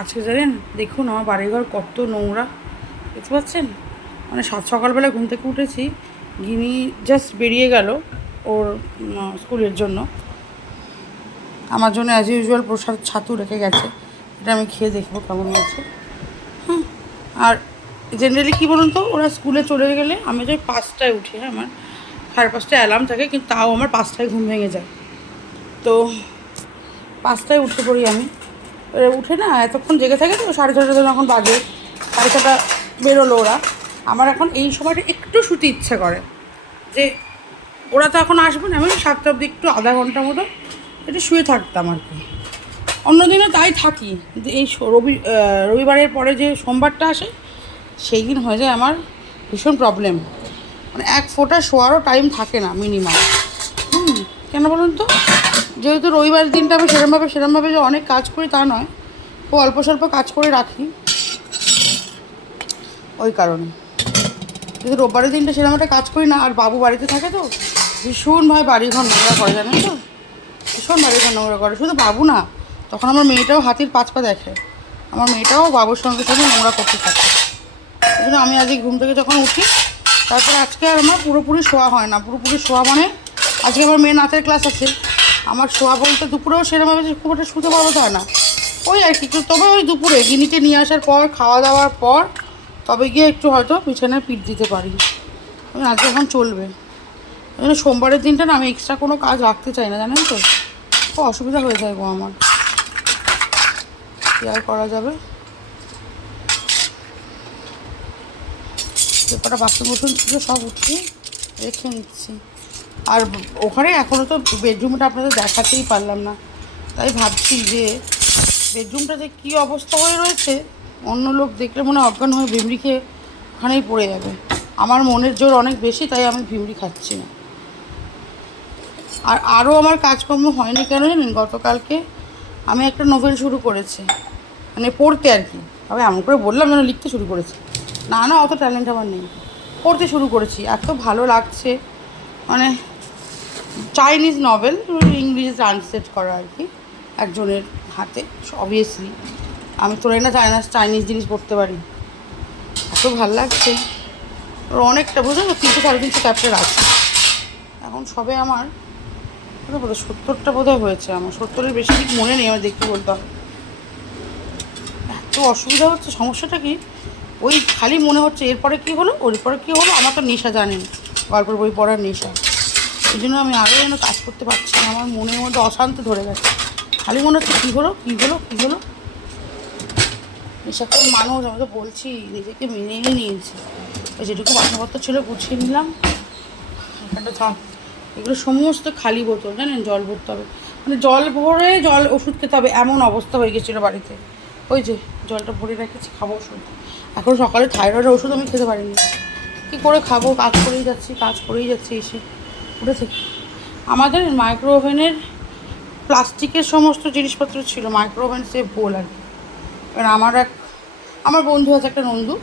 আজকে জানেন, দেখুন আমার বাড়িঘর কত নোংরা, বুঝতে পারছেন? মানে সকালবেলা ঘুম থেকে উঠেছি, গিনি জাস্ট বেরিয়ে গেল ওর স্কুলের জন্য। আমার জন্য অ্যাজ ইউজুয়াল প্রসাদ ছাতু রেখে গেছে, এটা আমি খেয়ে দেখবো কেমন হয়েছে। হ্যাঁ, আর জেনারেলি কী বলুন তো, ওরা স্কুলে চলে গেলে আমি যাই 5টায় উঠি। হ্যাঁ, আমার 5:30 অ্যালার্ম থাকে, কিন্তু তাও আমার 5টায় ঘুম ভেঙে যায়। তো 5টায় উঠে পড়ি আমি। উঠে না এতক্ষণ জেগে থাকে, তো 6:30 যখন বাজে, 6:30 বেরোলো ওরা। আমার এখন এই সময়টা একটু শুতে ইচ্ছে করে, যে ওরা তো এখন আসবে না, আমি 7টা অবধি একটু আধা ঘন্টার মতো একটু শুয়ে থাকতাম আর কি। অন্যদিনও তাই থাকি, কিন্তু এই রবিবারের পরে যে সোমবারটা আসে, সেই দিন হয়ে যায় আমার ভীষণ প্রবলেম। মানে এক ফোঁটা শোয়ারও টাইম থাকে না মিনিমাম। কেন বলুন তো, যেহেতু রবিবার দিনটা আমি সেরমভাবে যে অনেক কাজ করি তা নয়, ও অল্প স্বল্প কাজ করে রাখি, ওই কারণে। কিন্তু রোববারের দিনটা সেরকম একটা কাজ করি না। আর বাবু বাড়িতে থাকে তো ভীষণভাবে বাড়িঘর নোংরা করে, জানেন তো, ভীষণ বাড়িঘর নোংরা করে। শুধু বাবু না, তখন আমার মেয়েটাও হাতির 5 পা দেখে। আমার মেয়েটাও বাবুর সঙ্গে সঙ্গে নোংরা করতে থাকে। এই জন্য আমি আজকে ঘুম থেকে যখন উঠি, তারপরে আজকে আর আমার পুরোপুরি শোয়া হয় না। পুরোপুরি শোয়া মানে, আজকে আমার মেয়ে নাচের ক্লাস আছে, আমার শোয়া বলতে দুপুরেও সেরকমভাবে যে খুব একটা শুতে পারবো তা না, ওই আর কি। তবে ওই দুপুরে গিনিকে নিয়ে আসার পর, খাওয়া দাওয়ার পর, তবে গিয়ে একটু হয়তো বিছানায় পিঠ দিতে পারি। আমি আজকে এখন চলবে। ওই জন্য সোমবারের দিনটা না আমি এক্সট্রা কোনো কাজ রাখতে চাই না, জানেন তো, খুব অসুবিধা হয়ে যায় গো আমার। কী আর করা যাবে। যে কটা বাসন বসন ছিল সব উঠিয়ে রেখে নিচ্ছি। আর ওখানে এখনও তো বেডরুমটা আপনাদের দেখাতেই পারলাম না, তাই ভাবছি যে বেডরুমটা যে কী অবস্থা হয়ে রয়েছে, অন্য লোক দেখলে মনে অজ্ঞান হয়ে ভিমড়ি খেয়ে ওখানেই পড়ে যাবে। আমার মনের জোর অনেক বেশি, তাই আমি ভিমড়ি খাচ্ছি না। আর আরও আমার কাজকর্ম হয়নি কেন জানেন? গতকালকে আমি একটা নোভেল শুরু করেছি, মানে পড়তে আর কি। তবে এমন করে বললাম যেন লিখতে শুরু করেছি, না না, অত ট্যালেন্ট আমার নেই। পড়তে শুরু করেছি, এত ভালো লাগছে। মানে চাইনিজ নভেল, ইংলিশে ট্রান্সলেট করা আর কি, একজনের হাতে। অবভিয়াসলি আমি তোরাই না চাইনিজ জিনিস পড়তে পারি, এত ভালো লাগছে। ওর অনেকটা বুঝলো, 300-350 চ্যাপ্টার আছে এখন। সবে আমার বোধহয় 70টা বোধহয় হয়েছে। আমার 70-এর বেশি ঠিক মনে নেই, আমার দেখতে বলতাম। এত অসুবিধা হচ্ছে, সমস্যাটা কি, ওই খালি মনে হচ্ছে এরপরে কী হলো, ওর পরে কী হলো। আমার তো নেশা জানেন, গল্পের বই পড়ার নেশা। এই জন্য আমি আরও যেন কাজ করতে পারছি না, আমার মনের মধ্যে অশান্তি ধরে গেছে। খালি মনে হচ্ছে কী হলো কী হলো কী হলো। নেশাখোর মানুষ, আমি তো বলছি, নিজেকে মেনেই নিয়েছি। ওই যেটুকু বাসনপত্র ছিল গুছিয়ে নিলাম, এখানটা থাক। এগুলো সমস্ত খালি বোতল, জানেন, জল ভরতে হবে। মানে জল ভরে ওষুধ খেতে হবে, এমন অবস্থা হয়ে গেছিলো বাড়িতে। ওই যে জলটা ভরে রেখেছি, খাবো ওষুধ। এখন সকালে থাইরয়েডের ওষুধ আমি খেতে পারিনি, কী করে খাবো? কাজ করেই যাচ্ছি এসে উঠে থেকে। আমাদের মাইক্রো ওভেনের প্লাস্টিকের সমস্ত জিনিসপত্র ছিল, মাইক্রো ওভেন সেভ বোল আর কি। এবার আমার বন্ধু আছে একটা, নন্দু,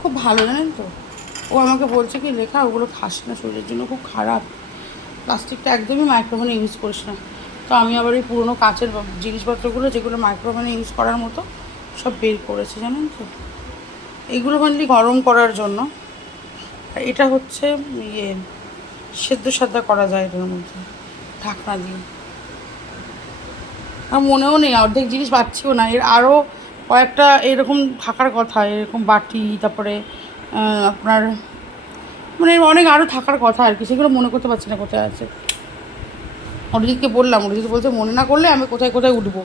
খুব ভালো, জানেন তো। ও আমাকে বলছে কি, লেখা ওগুলো খাস না, শরীরের জন্য খুব খারাপ, প্লাস্টিকটা একদমই মাইক্রোওভেনে ইউজ করিস না। তো আমি আবার এই পুরোনো কাঁচের জিনিসপত্রগুলো, যেগুলো মাইক্রোওভেনে ইউজ করার মতো, সব বের করেছি, জানেন তো। এইগুলো মেনলি গরম করার জন্য, আর এটা হচ্ছে সেদ্ধ সাদ্ধা করা যায় এটার মধ্যে, ঢাকনা দিয়ে। আমার মনেও নেই, অর্ধেক জিনিস পাচ্ছিও না। এর আরও কয়েকটা এরকম থাকার কথা, এরকম বাটি, তারপরে আপনার মানে অনেক আরও থাকার কথা আর কি, সেগুলো মনে করতে পারছি না কোথায় আছে। অরিজিৎকে বললাম, অরিজিৎ বলছে মনে না করলে আমি কোথায় কোথায় উঠবো।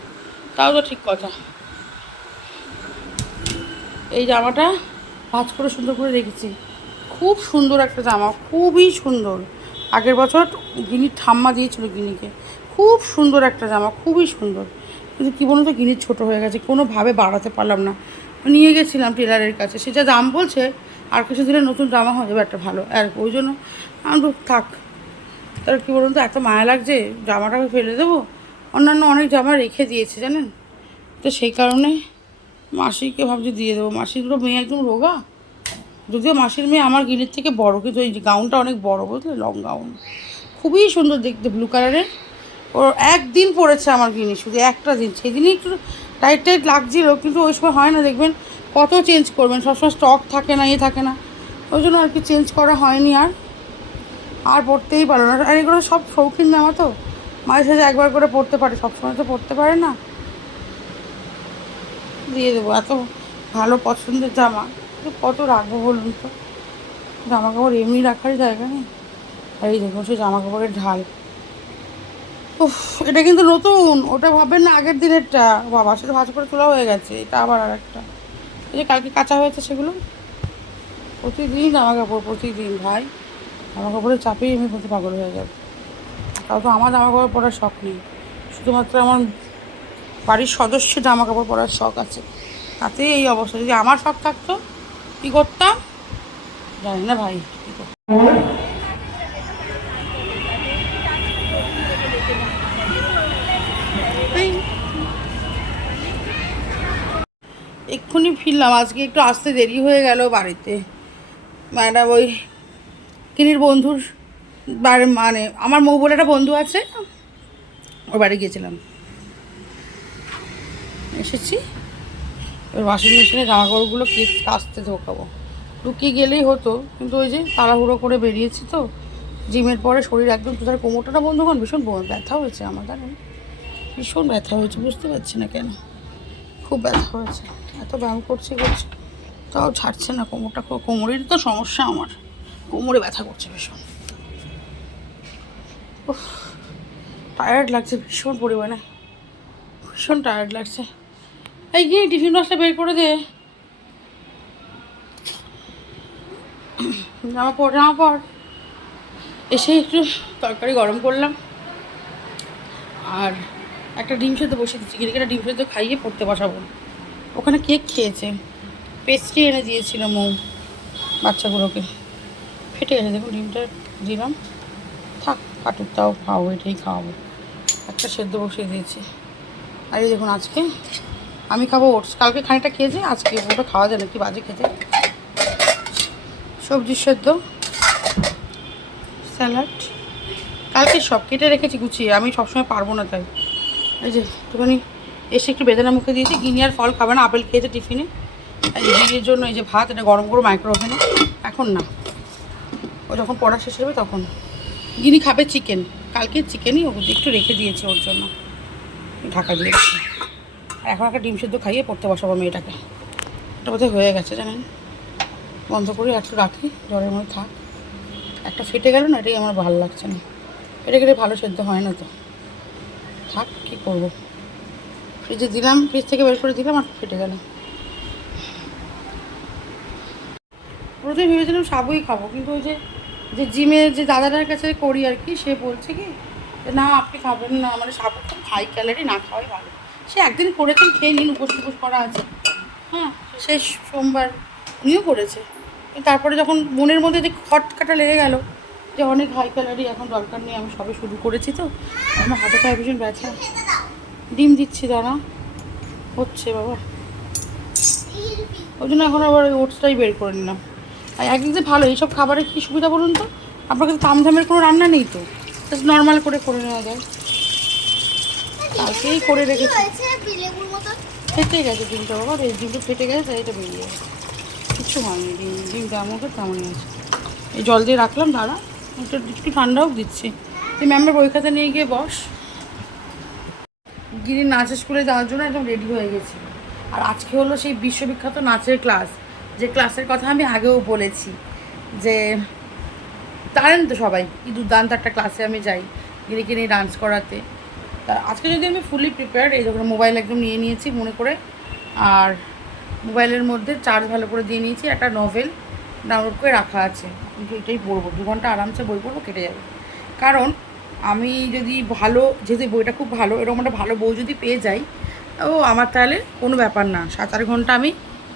তাও তো ঠিক কথা। এই জামাটা ভাঁজ করে সুন্দর করে রেখেছি, খুব সুন্দর একটা জামা, খুবই সুন্দর। আগের বছর গিনির ঠাম্মা দিয়েছিল গিনিকে, খুব সুন্দর একটা জামা, খুবই সুন্দর। কিন্তু কী বলুন তো, গিনির ছোটো হয়ে গেছে, কোনোভাবে বাড়াতে পারলাম না। নিয়ে গেছিলাম টেলারের কাছে, সে যা দাম বলছে, আর কিছু দিলে নতুন জামা হয়ে যাবে একটা ভালো। আর ওই জন্য আমি থাক। তার কী বলুন তো, এত মায়া লাগছে, জামাটাকে ফেলে দেবো। অন্যান্য অনেক জামা রেখে দিয়েছে জানেন তো, সেই কারণে মাসিকে ভাবছি দিয়ে দেবো। মাসিরগুলো মেয়ে একদম রোগা, যদিও মাসির মেয়ে আমার গিনির থেকে বড়, কিন্তু এই গাউনটা অনেক বড়, বুঝলে, লং গাউন, খুবই সুন্দর দেখতে, ব্লু কালারের। ওর একদিন পড়েছে আমার গিনি, শুধু একটা দিন, সেদিনই একটু টাইট টাইট লাগছিল, কিন্তু ওই সময় হয় না, দেখবেন কত চেঞ্জ করবেন, সবসময় স্টক থাকে না, থাকে না, ওই জন্য আর কি চেঞ্জ করা হয়নি। আর পড়তেই পারো না। আর এগুলো সব শৌখিন জামা তো, মাঝে সাঝে একবার করে পড়তে পারে, সবসময় তো পড়তে পারে না। দিয়ে দেবো, এত ভালো পছন্দের জামা, কত রাখবো বলুন তো, জামা কাপড় এমনি রাখার জায়গা নেই। আর এই দেখুন সেই জামা কাপড়ের ঢাল। উফ, এটা কিন্তু নতুন, ওটা ভাববেন না আগের দিনেরটা, বাবা সেটা ভাজ করে তোলা হয়ে গেছে, এটা আবার আর একটা, এই যে কালকে কাঁচা হয়েছে সেগুলো। প্রতিদিন জামা কাপড়, প্রতিদিন ভাই, জামা কাপড়ের চাপেই আমি প্রতি পাগল হয়ে যাবো। তাও তো আমার জামা কাপড় পরার শখ নেই, শুধুমাত্র আমার বাড়ির সদস্য জামা কাপড় পরার শখ আছে, তাতেই এই অবস্থা। যদি আমার শখ থাকতো কী করতাম জানি না ভাই, কী করতাম। এক্ষুনি ফিরলাম, আজকে একটু আসতে দেরি হয়ে গেল বাড়িতে। ম্যাডাম ওই কিনির বন্ধুর বাড়ি, মানে আমার মৌ বলে একটা বন্ধু আছে, ওর বাড়ি গিয়েছিলাম, এসেছি। এবার ওয়াশিং মেশিনে জামা কাপড়গুলো কাচতে ঢোকাবো, লুকিয়ে গেলেই হতো, কিন্তু ওই যে তাড়াহুড়ো করে বেরিয়েছি তো, জিমের পরে শরীর একদম, তার কোমরটা বন্ধুগণ ভীষণ ব্যথা হয়েছে আমার, জানেন ভীষণ ব্যথা হয়েছে, বুঝতে পারছি না কেন, খুব ব্যথা হয়েছে, এত ব্যায়াম করছি তাও ছাড়ছে না কোমরটা, কোমরের তো সমস্যা আমার, কোমরে ব্যথা করছে ভীষণ। টায়ার্ড লাগছে ভীষণ পরিমাণে, ভীষণ টায়ার্ড লাগছে। এই গিয়ে টিফিন বক্সটা বের করে দে, জামা পর। এসে একটু তরকারি গরম করলাম, আর একটা ডিম সেদ্ধ বসে দিচ্ছি, গিরিকে ডিম সেদ্ধ খাইয়ে পড়তে বসাবো। ওখানে কেক খেয়েছে, পেস্ট্রি এনে দিয়েছিল মৌ বাচ্চাগুলোকে, ফেটে গেছে দেখুন, ডিমটা দিলাম, থাক কাটুক, তাও খাওয়াবো, এটাই খাওয়াবো। একটা সেদ্ধ বসিয়ে দিয়েছি। আর এই দেখুন আজকে আমি খাবো ওটস, কালকে খানিকটা খেয়েছি, আজকে ওটা খাওয়া যায় না, কি বাজে খেতে। সবজির সেদ্ধ, স্যালাড, কালকে সব কেটে রেখেছি গুছিয়ে, আমি সবসময় পারবো না তাই। এই যে একটুখানি এসে একটু বেদানা মুখে দিয়েছি, গিনি আর ফল খাবে না, আপেল খেয়েছে টিফিনে। এই গিনির জন্য এই যে ভাত, এটা গরম করে মাইক্রো ওভেনে, এখন না, ও যখন পড়া শেষ হবে তখন। গিনি খাবে চিকেন, কালকে চিকেনই ও একটু রেখে দিয়েছে ওর জন্য, ঢাকা দিয়েছি। আর এখন একটা ডিম সেদ্ধ খাইয়ে পড়তে বসাবো মেয়েটাকে, এটা বোধহয় হয়ে গেছে জানেন, বন্ধ করে একটু রাখি, জলের মধ্যে থাক। একটা ফেটে গেল না, এটাই আমার ভালো লাগছে না, এটা খেলে ভালো সেদ্ধ হয় না তো, থাক কী করবো। ফ্রিজে দিলাম, ফ্রিজ থেকে বের করে দিলাম, আর ফেটে গেল। প্রথমে ভেবেছিলাম সাবুই খাবো, কিন্তু ওই যে জিমের যে দাদাটার কাছে করি আর কি, সে বলছে কি না আপনি খাবেন না, মানে সাবু খুব হাই ক্যালারি, না খাওয়াই ভালো। সে একদিন করেছেন, খেয়ে নিন, উপোস টুপোস করা আছে, হ্যাঁ শেষ সোমবার উনিও করেছে। তারপরে যখন মনের মধ্যে যে খটকাটা লেগে গেল যে অনেক হাই ক্যালারি, এখন দরকার নেই, আমি সবে শুরু করেছি তো, আমার হাতে পায়ে ভীষণ ব্যথা। ডিম দিচ্ছি দাঁড়া, হচ্ছে বাবা, ওই জন্য এখন আবার ওই ওটসটাই বের করে নিলাম। আর একদিক দিয়ে ভালো, এইসব খাবারের কী সুবিধা বলুন তো, আপনার কাছে তামঝামের কোনো রান্না নেই তো, জাস্ট নর্মাল করে নেওয়া যায়। কালকেই করে রেখেছি, ফেটে গেছে ডিমটা বাবা, এই ডিমটা ফেটে গেছে, তাই এটা বেরিয়ে গেছে, কিছু হয়নি, ডিম তেমন করে তেমনই আছে। এই জল দিয়ে রাখলাম, দাঁড়া একটু ঠান্ডাও দিচ্ছি। তুই ম্যামের বই খাতা নিয়ে গিয়ে বস। গিরির নাচের স্কুলে যাওয়ার জন্য একদম রেডি হয়ে গেছি। আর আজকে হলো সেই বিশ্ববিখ্যাত নাচের ক্লাস, যে ক্লাসের কথা আমি আগেও বলেছি, যে জানেন তো সবাই কি দুর্দান্ত একটা ক্লাসে আমি যাই গিরিকে নিয়ে ডান্স করাতে। তা আজকে যদি আমি ফুলি প্রিপেয়ার্ড, এই যখন মোবাইল একদম নিয়ে নিয়েছি মনে করে, আর মোবাইলের মধ্যে চার্জ ভালো করে দিয়ে নিয়েছি, একটা নভেল ডাউনলোড করে রাখা আছে, কিন্তু এটাই পড়বো, 2 ঘন্টা আরামসে বই পড়বো, কেটে যাবে। কারণ আমি যদি ভালো, যেহেতু বইটা খুব ভালো, এরকম একটা ভালো বই যদি পেয়ে যাই, ও আমার তাহলে কোনো ব্যাপার না, 7-8 ঘন্টা আমি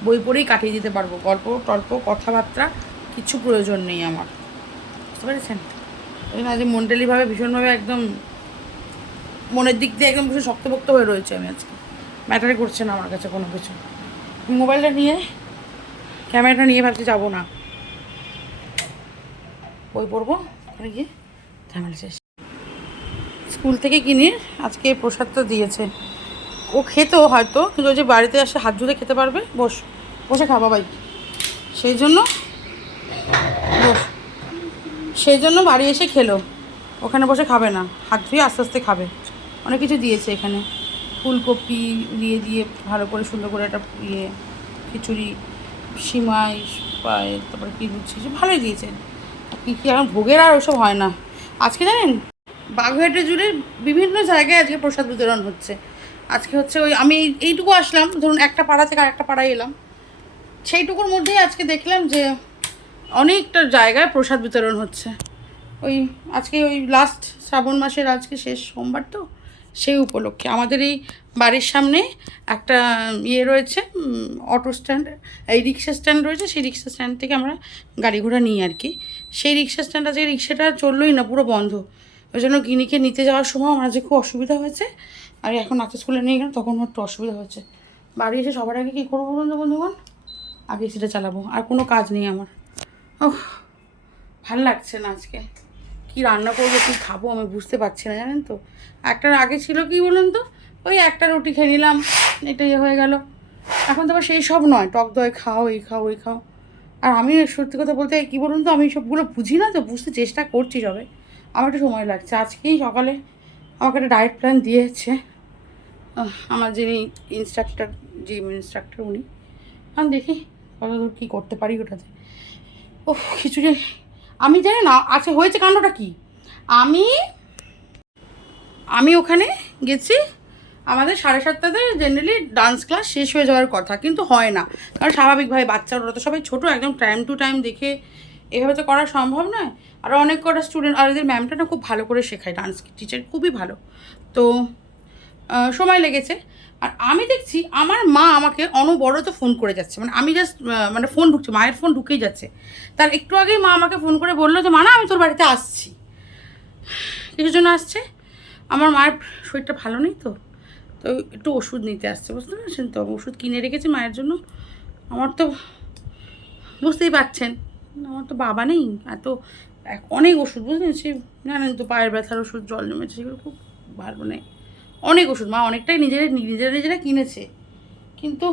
বই পড়েই কাটিয়ে দিতে পারবো, গল্প টল্প কথাবার্তা কিছু প্রয়োজন নেই আমার, বুঝতে পেরেছেন। ওই জন্য আজ মেন্টালিভাবে ভীষণভাবে একদম মনের দিক দিয়ে একদম ভীষণ শক্তপোক্ত হয়ে রয়েছে আমি আজকে, ম্যাটারে করছে না আমার কাছে কোনো কিছু। মোবাইলটা নিয়ে, ক্যামেরাটা নিয়ে ভাবছি যাবো না, বই পড়বো, ওখানে গিয়ে ঝামেলা শেষ। স্কুল থেকে কিনে আজকে প্রসাদটা দিয়েছে। ও খেত হয়তো, কিন্তু ও যে বাড়িতে আসে হাত ধুয়ে খেতে পারবে, বসে খা বাবাই, সেই জন্য সেই জন্য বাড়ি এসে খেলো। ওখানে বসে খাবে না, হাত ধুয়ে আস্তে আস্তে খাবে। অনেক কিছু দিয়েছে এখানে, ফুলকপি দিয়ে ভালো করে সুন্দর করে একটা খিচুড়ি, সিমাই পায়ে, তারপরে কী বুঝছি ভালোই দিয়েছে। কী এখন ভোগের আর ওসব হয় না। আজকে জানেন বাগুইআটি জুড়ে বিভিন্ন জায়গায় আজকে প্রসাদ বিতরণ হচ্ছে। আজকে হচ্ছে ওই আমি এইটুকু আসলাম, ধরুন একটা পাড়া থেকে আরেকটা পাড়ায় এলাম, সেইটুকুর মধ্যেই আজকে দেখলাম যে অনেকটা জায়গায় প্রসাদ বিতরণ হচ্ছে। ওই আজকে ওই লাস্ট শ্রাবণ মাসের আজকে শেষ সোমবার, তো সেই উপলক্ষে আমাদের এই বাড়ির সামনে একটা রয়েছে, অটো স্ট্যান্ড, এই রিক্সা স্ট্যান্ড রয়েছে, সেই রিক্সা স্ট্যান্ড থেকে আমরা গাড়ি ঘোড়া নিই আর কি। সেই রিক্সা স্ট্যান্ড আছে, রিক্সাটা চললোই না, পুরো বন্ধ। ওই জন্য গিনিকে নিতে যাওয়ার সময় আমার যে খুব অসুবিধা হয়েছে। আর এখন নাচের স্কুলে নিয়ে গেলাম, তখন একটু অসুবিধা হচ্ছে। বাড়ি এসে সবার আগে কী করবো বলুন তো বন্ধুগণ, আগে সেটা চালাবো, আর কোনো কাজ নেই আমার। ওহ, ভাল লাগছে না আজকে। কী রান্না করবো, কী খাবো আমি বুঝতে পারছি না, জানেন তো। একটার আগে ছিল কি বলুন তো, ওই একটা রুটি খেয়ে নিলাম, এটা হয়ে গেল। এখন তো আবার সেই সব নয়, টক দই খাও, এই খাও ওই খাও। আর আমি সত্যি কথা বলতে কী বলুন তো, আমি সবগুলো বুঝি না, তো বুঝতে চেষ্টা করছি সবে, আমার একটু সময় লাগছে। আজকেই সকালে আমাকে একটা ডায়েট প্ল্যান দিয়েছে আমার যিনি ইনস্ট্রাক্টর উনি। আমি দেখি কতদূর কী করতে পারি ওটাতে। ও খিচুড়ি, আমি জানি না আজকে হয়েছে কাণ্ডটা কি। আমি ওখানে গেছি, আমাদের 7:30টাতে জেনারেলি ডান্স ক্লাস শেষ হয়ে যাওয়ার কথা, কিন্তু হয় না, কারণ স্বাভাবিকভাবে বাচ্চারা তো সবাই ছোটো, একদম টাইম টু টাইম দেখে এভাবে তো করা সম্ভব নয়। আর অনেক কটা স্টুডেন্ট, আর এদের ম্যামটা না খুব ভালো করে শেখায়, ডান্স টিচার খুবই ভালো, তো সময় লেগেছে। আর আমি দেখছি আমার মা আমাকে অনবরত ফোন করে যাচ্ছে, মানে আমি জাস্ট মানে ফোন ঢুকছে, মায়ের ফোন ঢুকেই যাচ্ছে। তার একটু আগেই মা আমাকে ফোন করে বললো যে মা না আমি তোর বাড়িতে আসছি। কিছুর জন্য আসছে, আমার মায়ের শরীরটা ভালো নেই, তো তো একটু ওষুধ নিতে আসছে, বুঝতে পারছেন তো। ওষুধ কিনে রেখেছি মায়ের জন্য। আমার তো বুঝতেই পারছেন, আমার তো বাবা নেই, এত অনেক ওষুধ বুঝলেন, সে জানেন তো, পায়ের ব্যথার ওষুধ, জল জমেছে, সেগুলো খুব ভালো নেই, অনেক ওষুধ মা অনেকটাই নিজেরা কিনেছে। কিন্তু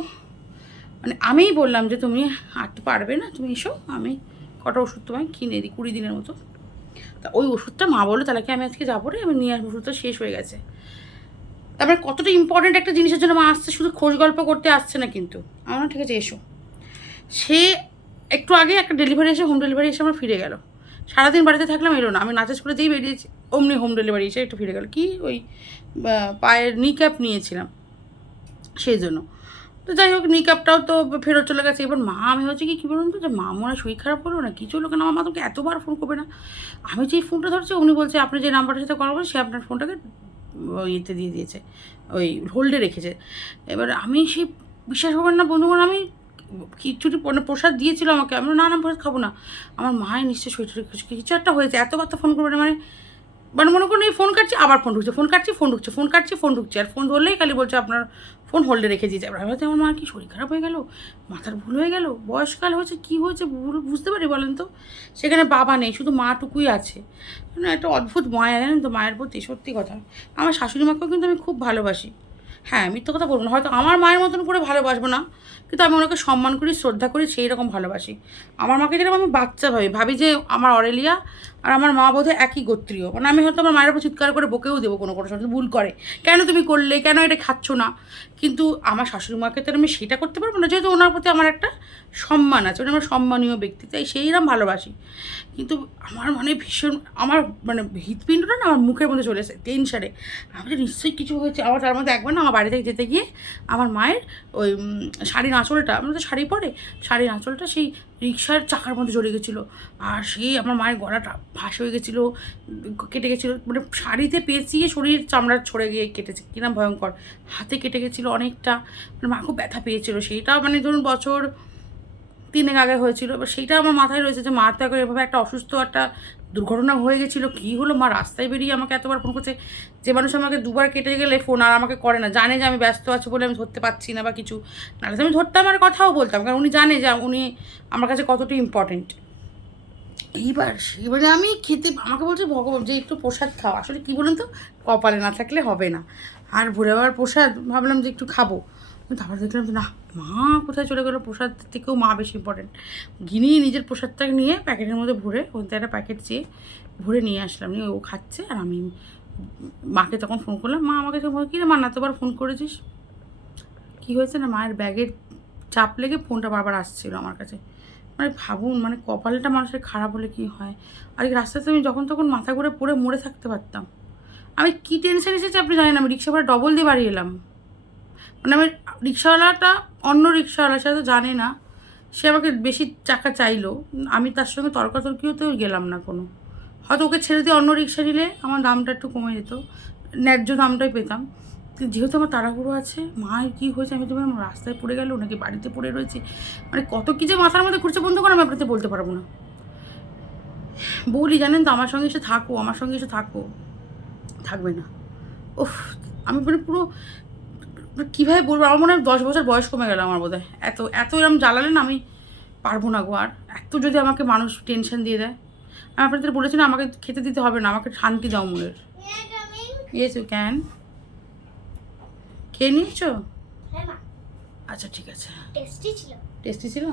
মানে আমিই বললাম যে তুমি আর তো পারবে না, তুমি এসো, আমি কটা ওষুধ তোমায় কিনে দিই 20 দিনের মতো। তা ওই ওষুধটা মা বললো তাহলে কি আমি আজকে যাবো রে, আমি নিয়ে আসবো, ওষুধটা শেষ হয়ে গেছে। তারপরে কতটা ইম্পর্ট্যান্ট একটা জিনিসের জন্য মা আসছে, শুধু খোঁজ গল্প করতে আসছে না কিন্তু। আমার ঠিক আছে এসো। সে একটু আগে একটা ডেলিভারি এসে, হোম ডেলিভারি এসে আমার ফিরে গেল। সারাদিন বাড়িতে থাকলাম, এলো না, আমি নাচের স্কুলে দিয়েই বেরিয়েছি, অমনি হোম ডেলিভারি এসে একটু ফিরে গেল। কি ওই পায়ের নি ক্যাপ নিয়েছিলাম সেই জন্য। তো যাই হোক, নি ক্যাপটাও তো ফেরত চলে গেছে। এবার মা, আমি হচ্ছে কী বলুন তো, যে মা মনে হয় শরীর খারাপ হলো না কিছু হলো, কেন আমার মা তোমাকে এতবার ফোন করবে না। আমি যেই ফোনটা ধরছি, উনি বলছে আপনি যে নাম্বারটার সাথে কল করবেন সে আপনার ফোনটাকে ইয়েতে দিয়ে দিয়েছে, ওই হোল্ডে রেখেছে। এবার আমি সেই বিশ্বাস করবেন না বন্ধুগণ, আমি খিচুড়ি প্রসাদ দিয়েছিল আমাকে, আমি না প্রসাদ খাবো না, আমার মায়ের নিশ্চয়ই শরীরটা কিছু একটা হয়েছে, এতবার তো ফোন করবে না, মানে মানে মনে করুন এই ফোন কাটছি আবার ফোন ঢুকছে, ফোন কাটছি ফোন ঢুকছে, ফোন কাটছি ফোন ঢুকছে, আর ফোন ধরলেই খালি বলছে আপনার ফোন হোল্ডে রেখে দিয়েছে। এবার হয়তো আমার মা কি শরীর খারাপ হয়ে গেল, মাথার ভুল হয়ে গেল, বয়সকাল হয়েছে, কী হয়েছে বুঝতে পারি বলেন তো। সেখানে বাবা নেই, শুধু মাটুকুই আছে। মানে একটা অদ্ভুত মায়া, জানেন তো মায়ের প্রতি, সত্যি কথা। আমার শাশুড়ি মাকেও কিন্তু আমি খুব ভালোবাসি, হ্যাঁ মিথ্যে কথা বলবো না, হয়তো আমার মায়ের মতন করে ভালোবাসবো না, কিন্তু আমি ওনাকে সম্মান করি, শ্রদ্ধা করি, সেই রকম ভালোবাসি। আমার মাকে যেরকম আমি বাচ্চা ভাবি যে আমার অরেলিয়া আর আমার মা বোধহয় একই গোত্রীয়, মানে আমি হয়তো আমার মায়ের উপর চিৎকার করে বকেও দেবো কোনো কোনো সময় ভুল করে, কেন তুমি করলে, কেন এটা খাচ্ছ না। কিন্তু আমার শাশুড়ি মাকে তো আমি সেটা করতে পারবো না, যেহেতু ওনার প্রতি আমার একটা সম্মান আছে, উনি আমার সম্মানীয় ব্যক্তি, তাই সেইরকম ভালোবাসি। কিন্তু আমার মানে ভীষণ, আমার মানে হৃৎপিণ্ডটা না আমার মুখের মধ্যে চলে এসে টেনশানে, আমি যে নিশ্চয়ই কিছু হয়েছে। আমার তার মধ্যে একবার না আমার বাড়ি থেকে যেতে গিয়ে আমার মায়ের ওই শাড়ির আঁচলটা, আমরা তো শাড়ি পরে, শাড়ির আঁচলটা সেই রিক্সার চাকার মধ্যে জড়ে গেছিলো, আর সেই আমার মায়ের গলাটা ফাঁস হয়ে গেছিলো, কেটে গেছিলো, মানে শাড়িতে পেঁচিয়ে শরীর চামড়া ছড়ে গিয়ে কেটেছে, কিনা ভয়ঙ্কর, হাতে কেটে গেছিলো অনেকটা, মানে মা খুব ব্যথা পেয়েছিলো। সেইটা মানে ধরুন বছর 3 আগে হয়েছিল। এবার সেইটা আমার মাথায় রয়েছে যে মা তো এখন এভাবে একটা অসুস্থ একটা দুর্ঘটনা হয়ে গেছিলো, কী হলো, মা রাস্তায় বেরিয়ে আমাকে এতবার ফোন করছে। যে মানুষ আমাকে দুবার কেটে গেলে ফোন আর আমাকে করে না, জানে যে আমি ব্যস্ত আছি বলে আমি ধরতে পারছি না বা কিছু, নাহলে তো আমি ধরতাম আর কথাও বলতাম, কারণ উনি জানে যে উনি আমার কাছে কতটা ইম্পর্টেন্ট। এইবার সেবারে আমি খেতে আমাকে বলছে ভগবান যে একটু প্রসাদ খাও। আসলে কী বলুন তো, কপালে না থাকলে হবে না। আর ভোরে আবার প্রসাদ ভাবলাম যে একটু খাবো, কিন্তু তারপর দেখলাম যে না, মা কোথায় চলে গেলো, প্রসাদ থেকেও মা বেশি ইম্পর্টেন্ট। গিনি নিজের প্রসাদটাকে নিয়ে প্যাকেটের মধ্যে ভরে, ওখান থেকে একটা প্যাকেট চেয়ে ভরে নিয়ে আসলাম, নিয়ে ও খাচ্ছে আর আমি মাকে তখন ফোন করলাম। মা আমাকে তখন কী রে মা, না তোবার ফোন করেছিস? কী হয়েছে না, মায়ের ব্যাগের চাপ লেগে ফোনটা বারবার আসছিলো আমার কাছে। মানে ভাবুন, মানে কপালটা মানুষের খারাপ হলে কী হয়। আর এই রাস্তাতে আমি যখন তখন মাথা ঘুরে পড়ে মরে থাকতে পারতাম। আমি কী টেনশন এসেছে আপনি জানেন, আমি রিক্সা ভাড়া ডবল দিয়ে বাড়ি এলাম। মানে আমি রিক্সাওয়ালাটা, অন্য রিক্সাওয়ালা সে তো জানে না, সে আমাকে বেশি টাকা চাইলো, আমি তার সঙ্গে তর্কাতর্কিও গেলাম না কোনো। হয়তো ওকে ছেড়ে দিয়ে অন্য রিক্সা নিলে আমার দামটা একটু কমে যেত, ন্যায্য দামটাই পেতাম। কিন্তু যেহেতু আমার তাড়াহুড়ো আছে, মায়ের কী হয়েছে আমি তো ভাবলাম রাস্তায় পড়ে গেল নাকি বাড়িতে পড়ে রয়েছে, মানে কত কী যে মাথার মধ্যে ঘুরছে বন্ধু করে আমি আপনাদের বলতে পারবো না। বলি জানেন তো, আমার সঙ্গে এসে থাকো, আমার সঙ্গে এসে থাকো, থাকবে না। ওফ, আমি মানে পুরো কীভাবে বলবো, আমার মনে হয় 10 বছর বয়স কমে গেল আমার বোধহয়। এত এত এরম জ্বালালেন আমি পারবো না গো আর। এত যদি আমাকে মানুষ টেনশন দিয়ে দেয়, আমি আপনাদের বলেছি না আমাকে খেতে দিতে হবে না, আমাকে শান্তি দাও মনের। Yes you can. খেয়ে নিয়েছো? আচ্ছা ঠিক আছে। টেস্টি ছিল? টেস্টি ছিল।